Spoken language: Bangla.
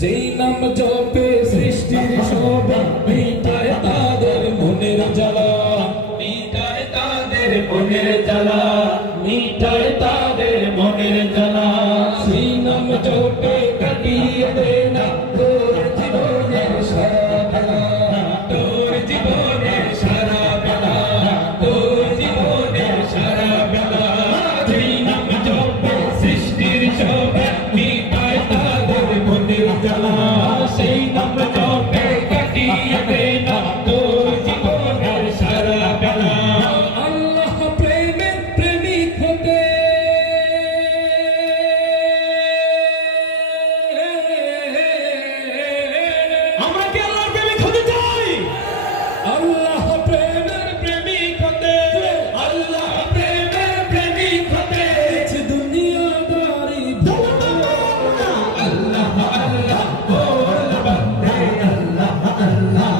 যেই নাম জপে সৃষ্টির শোভা মিটায় তাদের মনের জ্বালা, মিটায় তাদের মনের জ্বালা, মিটায় তাদের মনের জ্বালা। সেই নাম জপে কাটিয়ে দে না তোর জীবনের সারা বেলা, তোর জীবনের সারা বেলা, তোর জীবনের সারা বেলা। যেই নাম জপে সৃষ্টির শোভা মিটায় তাদের মনের জ্বালা, সেই নাম জপে কাটিয়ে দে না তোর জীবনের সারা বেলা। আল্লাহ প্রেমের প্রেমিক হতে আমরা কি আল্লাহর প্রেমিক হতে চাই? আল্লাহ প্রেমের প্রেমিক হতে, আল্লাহ প্রেমের প্রেমিক হতে দুনিয়াদারি আল্লাহ আল্লাহ বল বান্দে আল্লাহ আল্লাহ